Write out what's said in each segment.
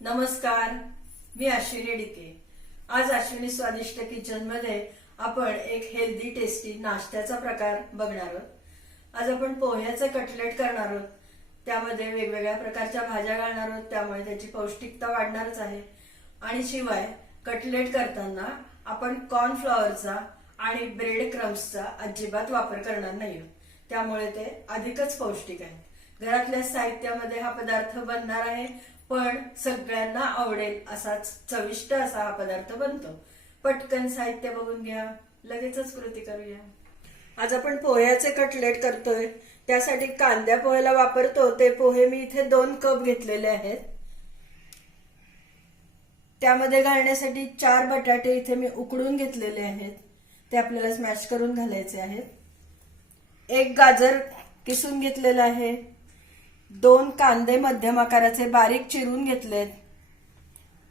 नमस्कार मी अश्विनी डिके आज अश्विनी स्वादिष्ट किचनमध्ये आपण एक हेल्दी टेस्टी नाश्त्याचा प्रकार बघणार आहोत. आज आपण पोह्याचं कटलेट करणार आहोत. त्यामध्ये वेगवेगळ्या प्रकारच्या भाज्या घालणार आहोत. त्यामुळे त्याची पौष्टिकता वाढणारच आहे. आणि शिवाय कटलेट करताना आपण कॉर्नफ्लॉवरचा आणि ब्रेड क्रम्सचा अजिबात वापर करणार नाही त्यामुळे ते अधिकच पौष्टिक आहे घरातल्या साहित्यामध्ये हा पदार्थ बनणार आहे. पण सगळ्यांना आवडेल असाच चविष्ट असा हा पदार्थ बनतो. पटकन साहित्य बघून घ्या. लगेचच कृती करूया. आज आपण पोह्याचे कटलेट करतोय. त्यासाठी कांद्या पोह्याला वापरतो. ते पोहे मी इथे दोन कप घेतलेले आहेत. त्यामध्ये घालण्यासाठी चार बटाटे इथे मी उकडून घेतलेले आहेत. ते आपल्याला स्मॅश करून घालायचे आहेत. एक गाजर किसून घेतलेलं आहे. दोन कांदे मध्यम आकाराचे बारीक चिरून घेतलेत.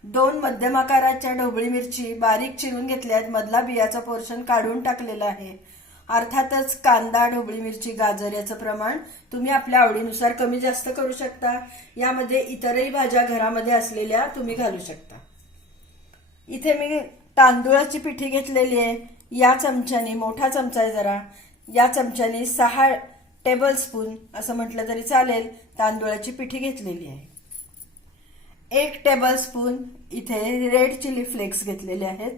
दोन मध्यम आकाराच्या ढोबळी मिरची बारीक चिरून घेतल्यात. मधला बियाचा पोर्शन काढून टाकलेला आहे. अर्थातच कांदा ढोबळी मिरची गाजर याचं प्रमाण तुम्ही आपल्या आवडीनुसार कमी जास्त करू शकता. यामध्ये इतरही भाज्या घरामध्ये असलेल्या तुम्ही घालू शकता. इथे मी तांदूळाची पिठी घेतलेली आहे. या चमच्याने मोठा चमचा आहे जरा. या चमच्याने सहा टेबल स्पून असं म्हटलं तरी चालेल तांदूळाची पिठी घेतलेली आहे. एक टेबल स्पून इथे रेड चिली फ्लेक्स घेतलेले आहेत.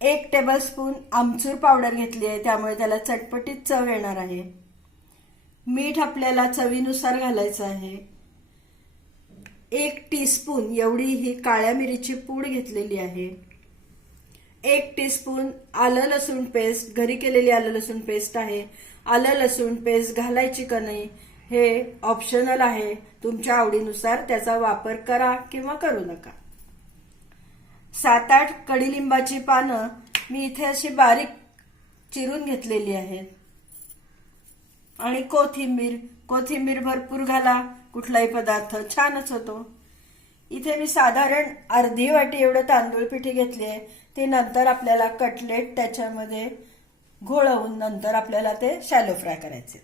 एक टेबल स्पून आमचूर पावडर घेतली आहे त्यामुळे त्याला चटपटीत चव येणार आहे. मीठ आपल्याला चवीनुसार घालायचं आहे. एक टीस्पून एवढी ही काळ्या मिरीची पूड घेतलेली आहे. एक टीस्पून आलं लसूण पेस्ट घरी केलेली आलं लसूण पेस्ट आहे. आलं लसूण पेस्ट घालायची का नाही हे ऑप्शनल आहे. तुमच्या आवडीनुसार त्याचा वापर करा किंवा करू नका. सात आठ कडीलिंबाची पानं मी इथे अशी बारीक चिरून घेतलेली आहेत. आणि कोथिंबीर कोथिंबीर भरपूर घाला. कुठलाही पदार्थ छानच होतो. इथे मी साधारण अर्धी वाटी एवढं तांदूळ पिठी घेतली आहे. ते नंतर आपल्याला कटलेट त्याच्यामध्ये घोळवून नंतर आपल्याला ते शॅलो फ्राय करायचे.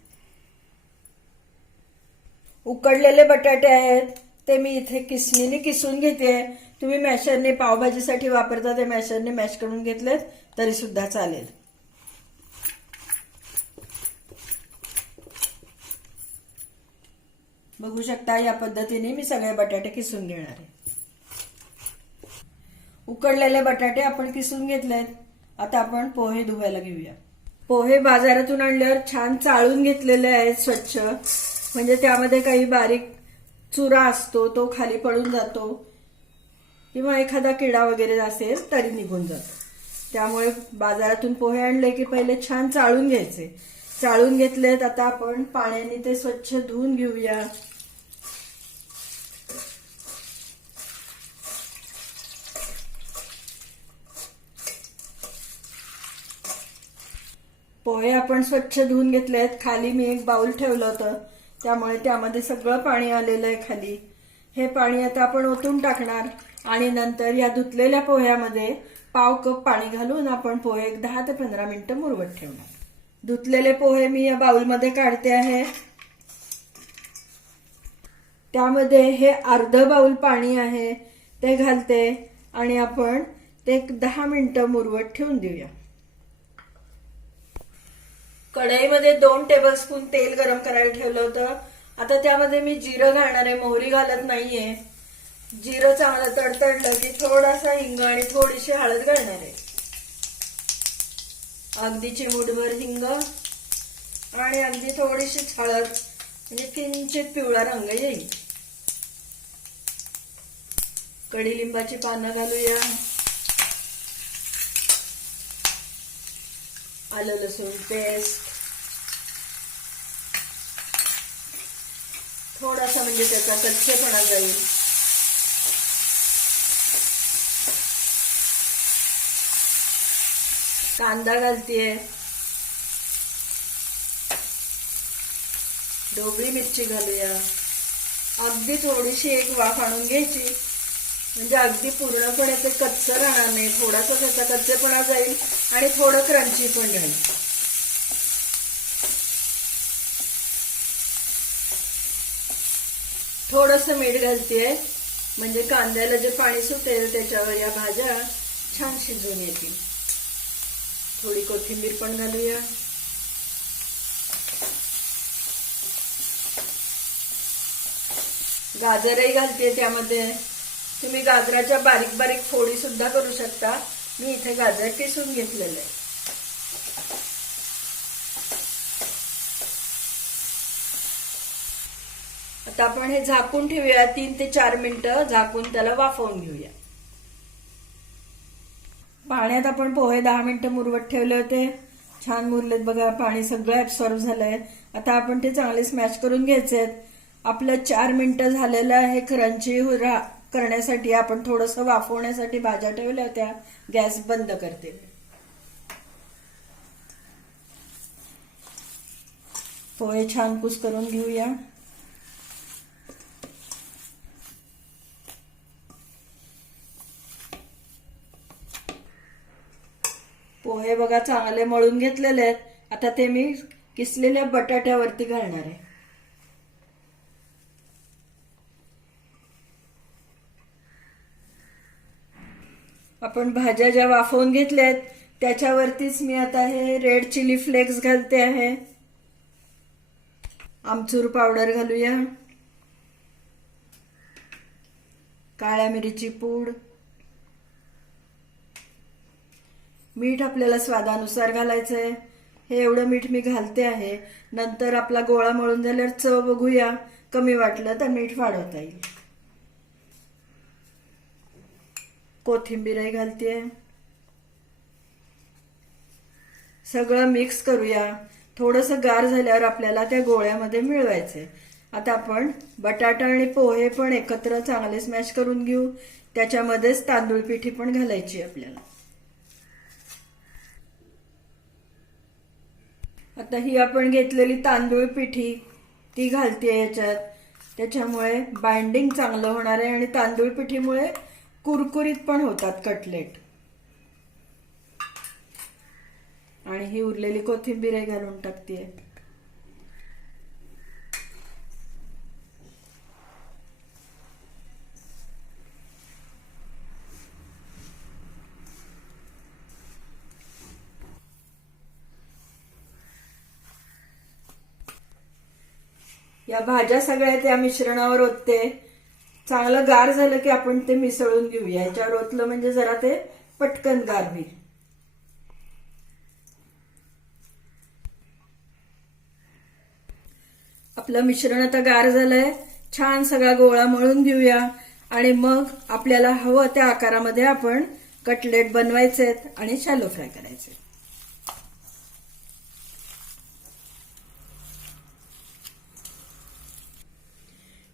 उकडलेले बटाटे आहेत ते मी इथे किसणीने किसून घेते. तुम्ही मॅशरने पावभाजीसाठी वापरता ते मॅशरने मॅश करून घेतलेत तरी सुद्धा चालेल. बघू शकता या पद्धतीने मी सगळे बटाटे किसून घेणार आहे. उकडलेले बटाटे आपण किसून घेतलेत. आता आपण पोहे धुवायला घेऊया. हो, पोहे बाजारातून आणल्यावर छान चाळून घेतलेले आहेत स्वच्छ. म्हणजे त्यामध्ये काही बारीक चुरा असतो तो खाली पडून जातो. किंवा एखादा किडा वगैरे असेल तरी निघून जातो. त्यामुळे बाजारातून पोहे आणले की पहिले छान चाळून घ्यायचे. चाळून घेतलेत आता आपण पाण्याने ते स्वच्छ धुवून घेऊया. पोहे आपण स्वच्छ धुवून घेतलेत खाली मी एक बाउल ठेवलं होतं. त्यामुळे त्यामध्ये सगळं पाणी आलेलं आहे खाली. हे पाणी आता आपण ओतून टाकणार. आणि नंतर या धुतलेल्या पोह्यामध्ये पाव कप पाणी घालून आपण पोहे एक दहा ते पंधरा मिनिटं मुरवत ठेवणार. धुतलेले पोहे मी या बाउलमध्ये काढते आहे. त्यामध्ये हे अर्ध बाउल पाणी आहे. ते घालते. आणि आपण ते एक दहा मिनिटं मुरवत ठेवून देऊया. कढईमध्ये दोन टेबलस्पून तेल गरम करायला ठेवलं होतं. आता त्यामध्ये मी जिरं घालणार आहे. मोहरी घालत नाहीये. जिरं चांगलं तडतडलं की थोडासा हिंग आणि थोडीशी हळद घालणार आहे. अगदी चिमूटभर हिंग आणि अगदी थोडीशीच हळद. म्हणजे किंचित पिवळा रंग येईल. कडीलिंबाची पानं घालूया. आलं लसूण पेस्ट. थोडासा म्हणजे त्याचा कच्चेपणा जाईल. कांदा घालतीये. ढोबळी मिरची घालूया. अगदी थोडीशी एक वाफ आणून घ्यायची. म्हणजे अगदी पूर्णपणे ते कच्चं राहणार नाही. थोडासा त्याचा कच्चेपणा जाईल आणि थोडं क्रंची पण राहील. थोडस मीठ घालतेय. म्हणजे कांद्याला जे पाणी सुटेल त्याच्यावर या भाज्या छान शिजून येतील. थोडी कोथिंबीर पण घालूया. गाजरही घालते त्यामध्ये. तुम्ही गाजराच्या बारीक बारीक फोडी सुद्धा करू शकता. मी इथे गाजर किसून घेतलेलं आहे. आता आपण हे झाकून ठेवूया तीन ते चार मिनिटं. झाकून त्याला वाफवून घेऊया. पाण्यात आपण पोहे दहा मिनिटं मुरवत ठेवले होते. छान मुरलेत बघा पाणी सगळं ऍब्सॉर्ब झालंय. आता आपण ते चांगले स्मॅश करून घ्यायचे आपलं चार मिनिटं झालेलं आहे. क्रंची हुरा करण्यासाठी आपण थोडंसं वाफवण्यासाठी भाज्या ठेवल्या होत्या गॅस बंद करते. पोहे छान कुस करून घेऊया. पोहे बघा चांगले मळून घेतलेले आहेत. आता ते मी किसलेल्या बटाट्यावरती घालणार आहे. आपण भाज्या ज्या वाफवून घेतल्या आहेत त्याच्यावरतीच मी आता हे रेड चिली फ्लेक्स घालते आहे. आमचूर पावडर घालूया. काळ्या मिरीची पूड. मीठ आपल्याला स्वादानुसार घालायचंय. हे एवढं मीठ मी घालते आहे. नंतर आपला गोळा मळून झाल्यावर चव बघूया. कमी वाटलं तर मीठ वाढवता येईल. कोथिंबीरही घालते सगळं मिक्स करूया. थोडस गार झाल्यावर आपल्याला त्या गोळ्यामध्ये मिळवायचंय. आता आपण बटाटा आणि पोहे पण एकत्र चांगले स्मॅश करून घेऊ. त्याच्यामध्येच तांदूळ पिठी पण घालायची आपल्याला. आता ही आपण घेतलेली तांदूळ पिठी ती घालते याच्यात. त्याच्यामुळे बाइंडिंग चांगलं होणार आहे आणि तांदूळ पिठीमुळे कुरकुरीत पण होतात कटलेट. आणि ही उरलेली कोथिंबीर घालून टाकते या भाज्या सगळ्या त्या मिश्रणावर होते चांगलं गार झालं की आपण ते मिसळून घेऊया. याच्यावर ओतलं म्हणजे जरा ते पटकन गार होईल. आपलं मिश्रण आता गार झालंय. छान सगळा गोळा मळून घेऊया. आणि मग आपल्याला हवं त्या आकारामध्ये आपण कटलेट बनवायचे आहेत आणि शॅलो फ्राय करायचे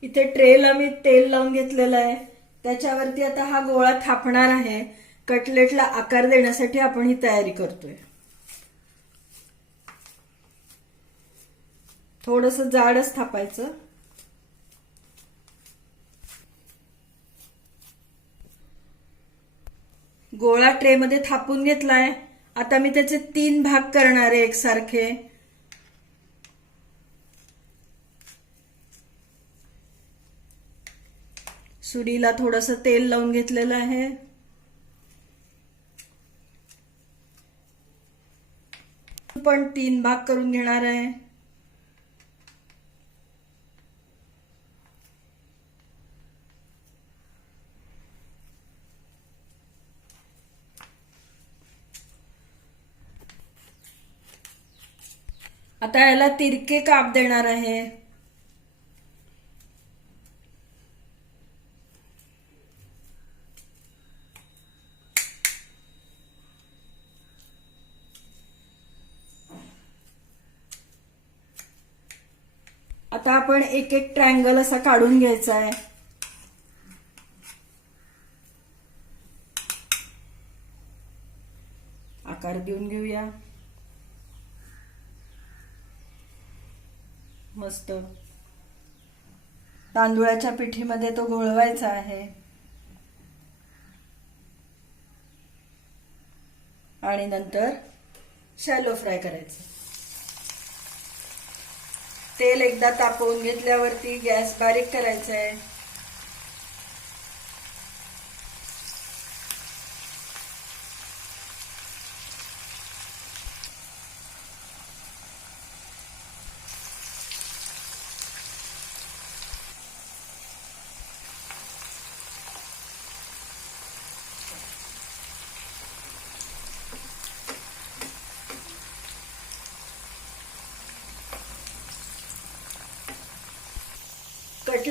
इथे ट्रेला मी तेल लावून घेतलेलं आहे. त्याच्यावरती आता हा गोळा थापणार आहे. कटलेटला आकार देण्यासाठी आपण ही तयारी करतोय. थोडस जाडच थापायचं. गोळा ट्रे मध्ये थापून घेतलाय. आता मी त्याचे तीन भाग करणार आहे एकसारखे. सुरीला थोडस तेल लावून घेतलेलं आहे. पण तीन भाग करून घेणार आहे. आता याला तिरके काप देणार आहे आता आपण एक एक ट्रायंगल असा काढून घ्यायचा आहे. आकार देऊन घेऊया. मस्त. तांदुळाच्या पिठीमध्ये तो घोळवायचा आहे. आणि नंतर शॅलो फ्राय करायचं. तेल एकदा तापवून घेतल्यावरती गॅस बारीक करायचा आहे.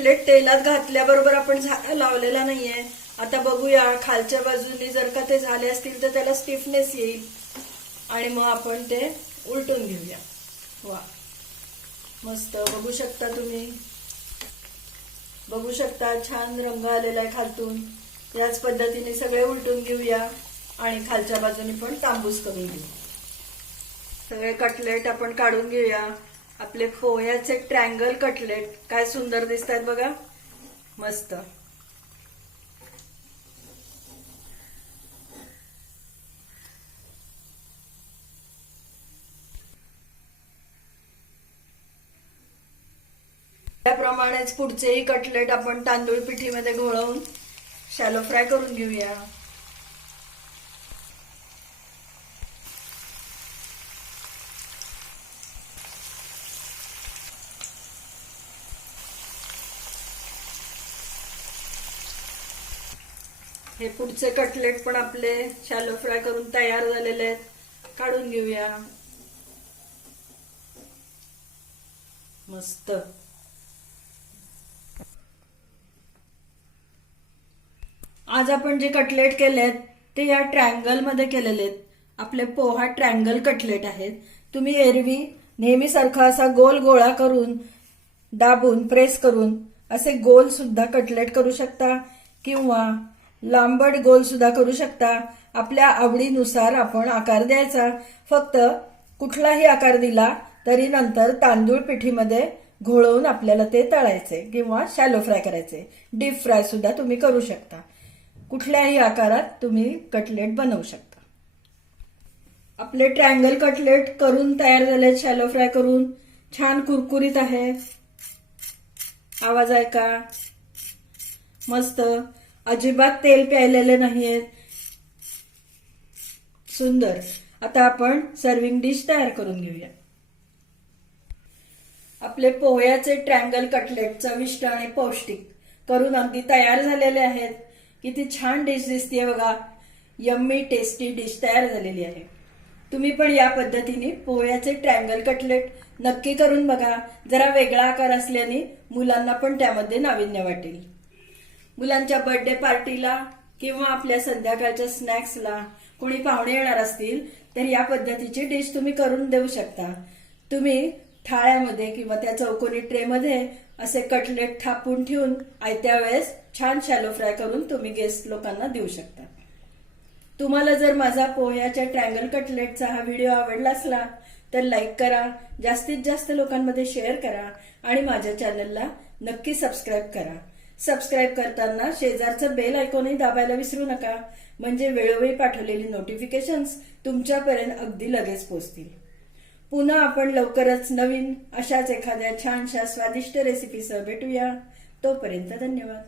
प्लेट तेलात घातल्याबरोबर आपण झारा लावलेला नाहीये. आता बघूया खालच्या बाजूने जर का ते झाले असतील तर त्याला स्टिफनेस येईल. आणि मग आपण ते उलटून घेऊया. वा. मस्त. बघू शकता तुम्ही. बघू शकता छान रंग आलेला आहे खालतून. याच पद्धतीने सगळे उलटून घेऊया. आणि खालच्या बाजूने पण तांबूस करून घेऊ. सगळे कटलेट आपण काढून घेऊया. आपले पोह्याचे ट्रँगल कटलेट काय सुंदर दिसत आहेत बघा. मस्त. त्याप्रमाणेच पुढचेही कटलेट आपण तांदूळ पिठीमध्ये घोळवून शॅलो फ्राय करून घेऊया. हे पुढचे कटलेट पण आपले शॅलो फ्राय करून तयार झालेले आहेत. काढून घेऊया. मस्त. आज आपण जे कटलेट केलेत ते या ट्रँगलमध्ये केलेले आहेत. आपले पोहा ट्रँगल कटलेट आहेत. तुम्ही एरवी नेहमीसारखा असा गोल गोळा करून दाबून प्रेस करून असे गोल सुद्धा कटलेट करू शकता. किंवा लांबट गोल सुद्धा करू शकता. आपल्या आवडीनुसार आपण आकार द्यायचा. फक्त कुठलाही आकार दिला तरी नंतर तांदूळ पिठीमध्ये घोळवून आपल्याला ते तळायचे किंवा शॅलो फ्राय करायचे. डीप फ्राय सुद्धा तुम्ही करू शकता. कुठल्याही आकारात तुम्ही कटलेट बनवू शकता. आपले ट्रँगल कटलेट करून तयार झाले शॅलो फ्राय करून. छान कुरकुरीत आहे. आवाज आहे का मस्त. अजिबात तेल प्यायलेले नाहीयेत सुंदर. आता आपण सर्विंग डिश तयार करून घेऊया. आपले पोह्याचे ट्रँगल कटलेट चविष्ट आणि पौष्टिक करून अगदी तयार झालेले आहेत. किती छान डिश दिसतीये बघा. यम्मी टेस्टी डिश तयार झालेली आहे. तुम्ही पण या पद्धतीने पोह्याचे ट्रँगल कटलेट नक्की करून बघा. जरा वेगळा आकार असल्याने मुलांना पण त्यामध्ये नाविन्य वाटेल. मुलांच्या बर्थडे पार्टीला किंवा आपल्या संध्याकाळच्या स्नॅक्सला कोणी पाहुणे येणार असतील तर या पद्धतीची डिश तुम्ही करून देऊ शकता. तुम्ही थाळ्यामध्ये किंवा त्या चौकोनी ट्रेमध्ये असे कटलेट थापून ठेवून आयत्या वेळेस छान शॅलो फ्राय करून तुम्ही गेस्ट लोकांना देऊ शकता. तुम्हाला जर माझा पोह्याच्या ट्रँगल कटलेटचा हा व्हिडिओ आवडला असला तर लाईक करा जास्तीत जास्त लोकांमध्ये शेअर करा आणि माझ्या चॅनलला नक्की सबस्क्राईब करा. सबस्क्राईब करताना शेजारचं बेल आयकॉनही दाबायला विसरू नका. म्हणजे वेळोवेळी पाठवलेली नोटिफिकेशन्स तुमच्यापर्यंत अगदी लगेच पोहोचतील पुन्हा आपण लवकरच नवीन अशाच एखाद्या छानशा स्वादिष्ट रेसिपीसह भेटूया. तोपर्यंत धन्यवाद.